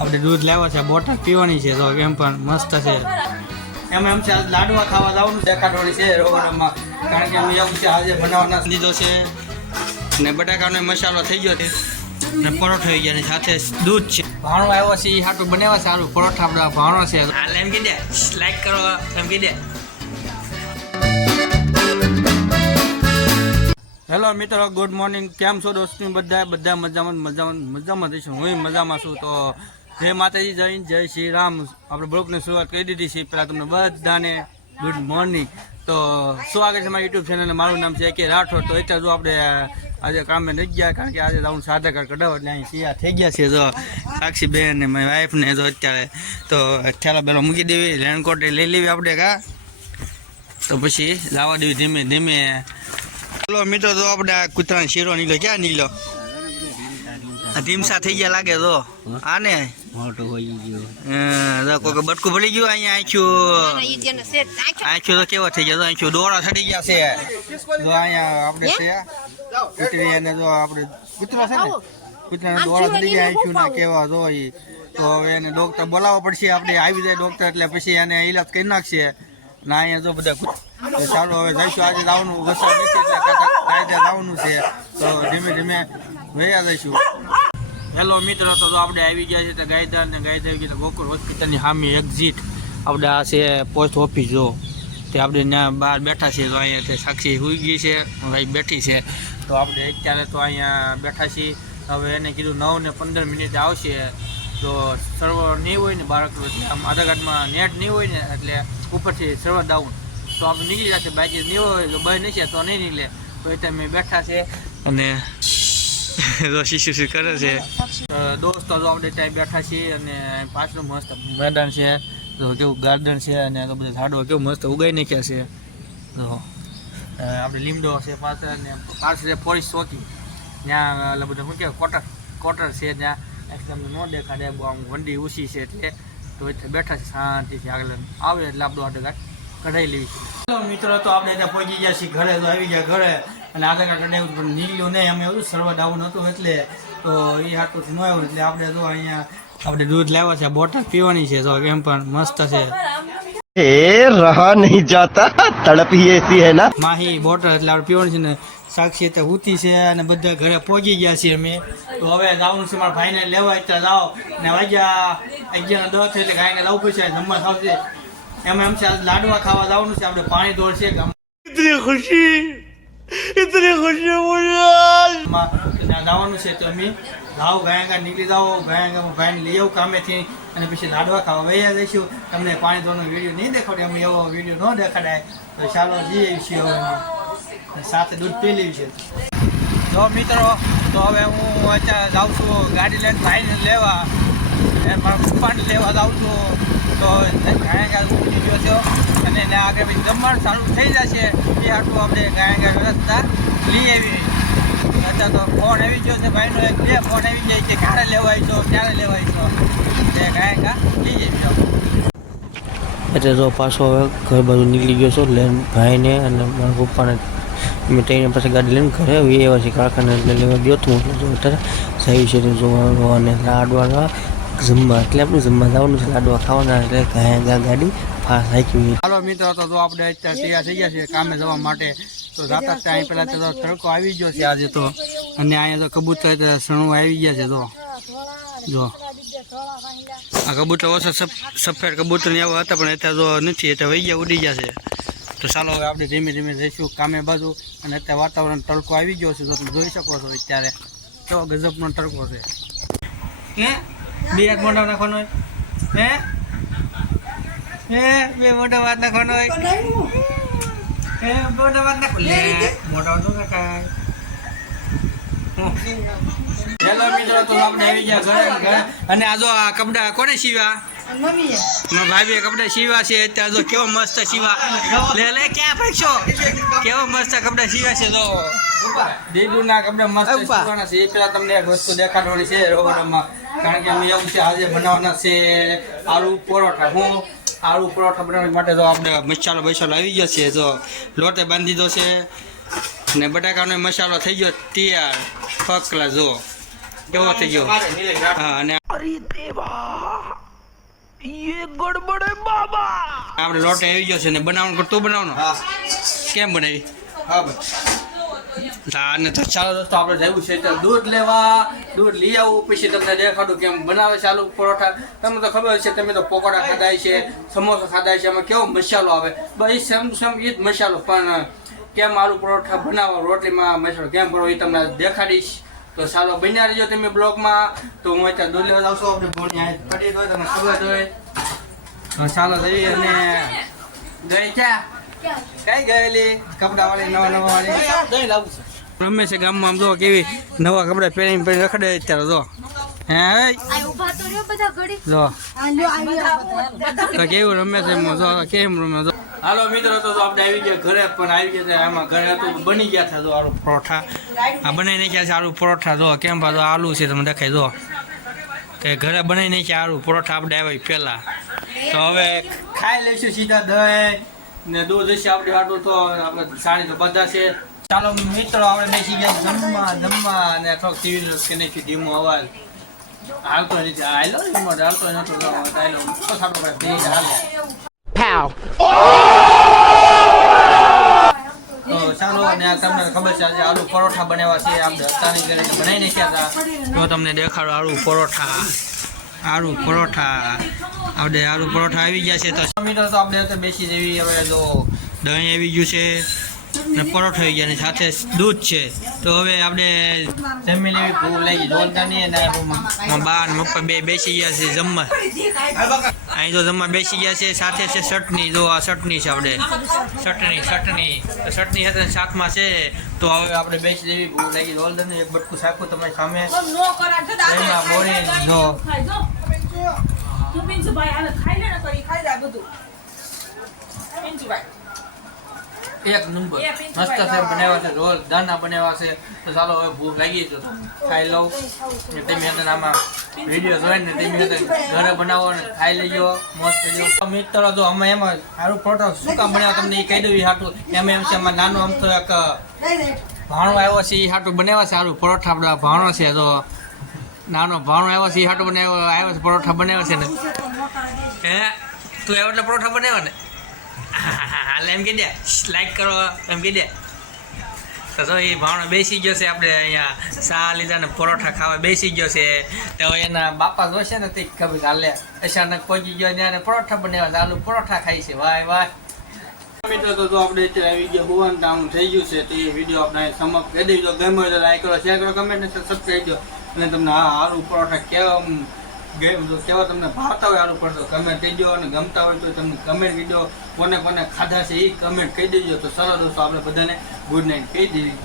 આપણે દૂધ લાવ્યા છે, બોટલ પીવાની છે, તો એમ પણ મસ્ત છે. એમ એમ છે, આજ લાડવા ખાવા જવાનું દેખાડવાની છે રોગડામાં કારણ કે અમે એવું છે, આજે બનાવવાના લીધો છે. ને બટાકાનો મસાલો થઈ ગયો છે. ને પરોઠો થઈ ગયા સાથે દૂધ છે. ભાણો આવ્યો છે એ હાટું બનાવ્યા છે સારું પરોઠા આપણા ભાણો છે. હાલ એમ કીધે લાઈક કરો, એમ કીધે. હેલો મિત્રો ગુડ મોર્નિંગ કેમ છો દોસ્તી? બધા બધા મજામાં મજામાં મજામાં રહીશું હું મજામાં છું, તો જય માતાજી જય હિન્દ, જય શ્રી રામ. આપણે બ્લોગની શરૂઆત કરી દીધી છે. પહેલાં તમને બધાને ગુડ મોર્નિંગ તો સ્વાગત છે મારા યુટ્યુબ ચેનલ મારું નામ છે કે રાઠોડ. તો એટલે જો આપણે આજે કામે નથી ગયા કારણ કે આજે હું સાધા કાર્ડ કઢાવ એટલે અહીં સિયા થઈ ગયા છે. જો સાક્ષી બેન ને મારી વાઈફ ને જો અત્યારે તો અત્યારે પેલો મૂકી દેવી રેનકોટ લઈ લેવી આપણે કા. તો પછી લાવવા દેવી ધીમે ધીમે. ચલો મિત્રો તો આપણે આ કૂતરાનો શીરો નીકળ્યો. ક્યાં નીકળ્યો? ધીમસા થઈ ગયા લાગે તો. આને મોટો હોય ગયો. હા કોઈ બટકું ભળી ગયું અહીંયા આંખ્યું આંખ્યું તો કેવો થઈ ગયો? આંખ્યું દોરા સડી ગયા છે. જો અહીંયા આપણે છે. કૂતરી અને જો આપણે કૂતરો છે ને કૂતરાને દોરા સડી ગયા આંખ્યું ના કેવા જો ઈ. તો હવે એને ડોક્ટર બોલાવવો પડશે આપણે આવી જાય ડોક્ટર એટલે પછી એને ઈલાજ કરી નાખશે. ના અહીંયા જો બધા સારું ચાલો હવે જઈશું આજે લાવવાનું વરસાદ નથી એટલે લાવવાનું છે. તો ધીમે ધીમે વયા જઈશું. હેલો મિત્રો, તો આપણે આવી ગયા છે તો ગાયદાર ને આવી ગયા ગોકુળ હોસ્પિટલની સામે એક્ઝિટ આપણે આ છે પોસ્ટ ઓફિસ જો. તે આપણે ત્યાં બહાર બેઠા છીએ તો અહીંયા તે સાક્ષી હોઈ ગઈ છે, ભાઈ બેઠી છે. તો આપણે અત્યારે તો અહીંયા બેઠા છીએ. હવે એને કીધું નવ ને પંદર મિનિટ આવશે. તો સર્વર નહીં હોય ને બાળક આમ આધાર કાર્ડમાં નેટ નહીં હોય ને, એટલે ઉપરથી સર્વર ડાઉન તો આપણે નીકળી જશે, બાકી નહીં હોય તો બહાર નહીં છે તો નહીં નીકળે. તો એટલે અમે બેઠા છે. અને તો શિશુ શી કરે છે? દોસ્તો જો આપણે ત્યાં બેઠા છીએ અને પાછળ મસ્ત મેદાન છે તો કેવું ગાર્ડન છે અને તો બધા ઝાડો કેવું મસ્ત ઉગાઈ નાખ્યા છે. તો આપણે લીમડો છે પાછળ અને પાછળ છે પોલીસ ચોકી. ત્યાં એટલે બધા શું કહેવાય કોટર કોટર છે ત્યાં. એકદમ ન દેખાડે બહુ આમ વંડી ઊંચી છે એટલે. તો એટલે બેઠા છે શાંતિથી આગળ. આવે એટલે આપણું આટો કાર્ડ કઢાઈ લેવી છે. મિત્રો તો આપણે ત્યાં પહોંચી ગયા છીએ. ઘરે તો આવી ગયા ઘરે. અને આગળ કાર્ડ ડાયું પણ નીકળ્યું નહીં. અમે એવું સર્વ ડાઉન હતું એટલે તો એ હાથું ન આવ્યું. એટલે આપણે જો અહીંયા આપણે દૂધ લાવ્યા છે બોટલ પીવાની છે. તો એમ પણ મસ્ત છે. એ રહા નહીં જાતા. તડપી એસી હે ના. માહી બોટલ એટલે આપણે પીવાનું છે ને સાક્ષી તો ઉતી છે અને બધા ઘરે પહોંચી ગયા છીએ અમે. તો હવે જવાનું છે મારા ભાઈને લેવા. એટલે જાઓ. ને વાગ્યા અગિયાર દસ એટલે ગાયને લાવું પછી જમવા ખાવશે એમ એમ છે લાડવા ખાવા જવાનું છે. આપણે પાણી દોડશે ખુશી. इतनी खुशी इतनी खुशी मुझे માં ત્યાં જવાનું છે તો અમે લાવ ગાયંગા નીકળી જાઓ ગાયંગામાં ભાઈને લઈ આવું કામેથી અને પછી લાડવા ખાવા વૈયા જઈશું તમને પાણી ધોવાનો વિડીયો નહીં દેખાડે અમે એવો વિડીયો ન દેખાડાય તો ચાલો જઈએ છીએ હવે અમે. સાથે દૂધ પી લેવી છે જો મિત્રો તો હવે હું અત્યારે જાઉં છું ગાડી લઈને ભાઈને લેવા અને મારા પપ્પાને લેવા જાઉં છું તો ગાયંગા ઉતરી ગયો છો અને આગળ પછી દમણ સારું થઈ જશે, એ આટલું આપણે ગાયંગા વ્યવસ્થા લઈ આવી. અત્યારે તો ફોન આવી ગયો છે ભાઈનો, એક બે ફોન આવી જાય કે ક્યારે લેવાય છો, ક્યારે લેવાય છો? એટલે ગાય ગા લઈ આવી એટલે જો પાછો હવે ઘર બધું નીકળી ગયો છો લેન ભાઈને અને મારા પપ્પાને મેં ટ્રેન પાસે ગાડી લઈને ઘરે આવી એવા છે કાકાને એટલે લેવા ગયો હતો એટલે અત્યારે સહી છે તે જોવાનું અને લાડવા જમવા, એટલે આપણે જમવા જવાનું છે, લાડવા ખાવાના, એટલે ગાય ગાડી ફાસ્ટ હાકી હાલો મિત્રો, તો જો આપણે અત્યારે તૈયાર થઈ ગયા છે કામે જવા માટે, તો જાતા જ ત્યાં પહેલાં તો તડકો આવી ગયો છે આજે તો. અને અહીંયા તો કબૂતર સણું આવી ગયા છે તો જો. આ કબૂતર ઓછા સફ- સફેદ કબૂતર એવા હતા, પણ અત્યારે તો નથી એટલે વહી ગયા, ઉડી ગયા છે. તો ચાલો હવે આપણે ધીમે ધીમે જઈશું કામે બાજુ, અને અત્યારે વાતાવરણ તડકો આવી ગયો છે તો તમે જોઈ શકો છો અત્યારે. કેવો ગજબનો તડકો છે. હે? બે હાથ મોઢા નાખવાનો હે? હે બે મોઢા વાત નાખવાનો હોય. હે વાત નાખો લે હેલો મિત્રો તો આપણે આવી ગયા ઘરે ઘરે. અને આ જો આ કપડા કોને સીવ્યા ભાભીએ કપડા સીવ્યા છે અત્યારે જો કેવો મસ્ત સીવા. લે લે ક્યાં ફેંકશો કેવો મસ્ત કપડા સીવ્યા છે તો દીદુના કપડા મસ્ત સીવવાના છે. એ પેલા તમને એક વસ્તુ દેખાડવાની છે રોગડામાં કારણ કે અમે એવું છે આજે બનાવવાના છે આલુ પરોઠા. હું આલુ પરોઠા બનાવવા માટે તો આપણે મસાલો બસાલો આવી ગયો છે તો લોટે બાંધી દીધો છે ને બટાકાનો મસાલો થઈ ગયો તૈયાર ફકલા જો કેવો થઈ ગયો? હા અને આપણે લોટે આવી ગયો છે ને બનાવવાનું કરતું બનાવવાનો? કેમ બનાવી? હા ભાઈ. હા ને તો ચાલો દોસ્તો, આપણે જવું છે તો દૂધ લેવા. દૂધ લઈ આવું. પછી તમને દેખાડું કેમ બનાવે છે આલુ પરોઠા. તમને તો ખબર છે તમે તો પકોડા ખાધા છે, સમોસા ખાધા છે એમાં કેવો મસાલો આવે. બસ સેમ સેમ એ જ મસાલો, પણ કેમ આલુ પરોઠા બનાવો, રોટલીમાં મસાલો કેમ કરો એ તમને દેખાડીશ. તો ચાલો બન્યા રહેજો તમે બ્લોગમાં. તો હું અત્યારે દૂધ લેવા જાઉં છું. આપણે ભોણી પડી દો તમને ખબર હોય. ચાલો જઈએ અને જઈ ક્યાં કઈ ગયેલી? કપડા વાળી નવા નવા વાળી? રમે છે? ગામમાં આમ જો કેવી નવા કપડા પહેરીને પહેરી રખડે અત્યારે જો. હે આ તો રહ્યો બધા ઘડી. જો. આ લ્યો આ લ્યો. તો કેવું રમે છે જો કેમ રમે જો. હાલો મિત્રો તો આપણે આવી ગયા ઘરે પણ આવી ગયા હતા આમાં ઘરે હતું તો બની ગયા હતા જો આલુ પરોઠા. આ બનાવી નાખ્યા છે આલુ પરોઠા જો. કેમ પાછું આલુ છે તમે દેખાય જો. કે ઘરે બનાવી નાખ્યા આલુ પરોઠા આપણે આવ્યા પહેલા. તો હવે ખાઈ લઈશું સીધા દહીં. ને દૂધ હશે આપણે આટલું તો આપણે સાડી તો બધા છે. ચાલો મિત્રો આપણે બેસી ગયા જમવા જમવા અને થોડોક ટીવી કે નાખ્યું ધીમો અવાજ. હાલતો નથી. હાલો રિમોટ હાલતો નતો તો હાલો તો સાટો ભાઈ બે હાલે. તો ચાલો અને તમને ખબર છે આજે આલુ પરોઠા બનાવ્યા છે. આપણે અત્યારની ઘરે બનાવી નાખ્યા હતા. તો તમને દેખાડો આલુ પરોઠા. આલુ પરોઠા. આપણે આલુ પરોઠા આવી ગયા છે તો મિત્રો તો આપણે બેસી જેવી હવે જો દહીં આવી ગયું છે ને પરોઠો આવી ગયા ને સાથે દૂધ છે. તો હવે આપણે જમી લેવી ભૂખ લાગી નહીં અને બા ને મપ્પા બે બેસી ગયા છે જમવા. અહીં તો જમવા બેસી ગયા છે સાથે છે ચટણી. જો આ ચટણી છે આપણે ચટણી ચટણી. તો ચટણી સાથે સાથમાં છે. તો હવે આપણે બેસી જેવી ભૂખ લાગી નહીં. એક બટકું સાખું તમારી સામે. મોરી જો. એક નંબર. મસ્ત છે બનાવ્યા છે રોલ દાના બનાવ્યા છે. તો ચાલો હવે ભૂખ લાગી છે તો ખાઈ લઉં. ને તમે અંદર આમાં વીડિયો જોઈને તમે અંદર ઘરે બનાવો ને ખાઈ લેજો મસ્ત લેજો મિત્રો જો અમે એમાં સારું ફોટો શું કામ બનાવ્યા તમને એ કહી દઉં એ હાટું. એમ એમ છે અમારે નાનો આમ તો એક ભાણો આવ્યો છે એ હાટું બનાવ્યા છે સારું પરોઠા આપણા ભાણો છે તો નાનો ભાણો આવ્યો છે હાટું બનાવ્યો, આવ્યો છે, પરોઠા બનાવ્યો છે ને. હે? તું આવ્યો એટલે પરોઠા બનાવ્યો ને? હાલ, એમ કહી દે. લાઈક કરો, એમ કહી દે. તો જો એ ભાણો બેસી ગયો છે, આપણે અહીંયા ચા લીધા ને પરોઠા ખાવા બેસી ગયો છે. તો એના બાપા જોશે ને તે ખબર હાલે, અચાનક પહોંચી ગયો ત્યાં ને પરોઠા બનાવ્યા છે આલુ પરોઠા ખાય છે. વાય વાય. મિત્રો, તો આપણે અત્યારે આવી ગયા, હોવાનું ટાઉન થઈ ગયું છે, તો એ વીડિયો આપણે સમાપ્ત કરી દેજો ગમે તો લાઈક કરો શેર કરો કમેન્ટ ને સબસ્ક્રાઈબ કરો. અને તમને આ આલુ પરોઠા કેવા કેવા તમને ભાવતા હોય આલુ પરોઠા કમેન્ટ કહેજો અને ગમતા હોય તો તમને કમેન્ટ કહેજો કોને કોને ખાધા છે એ કમેન્ટ કહી દેજો. તો સરસ દોસ્તો, આપણે બધાને ગુડ નાઇટ કહી દેવી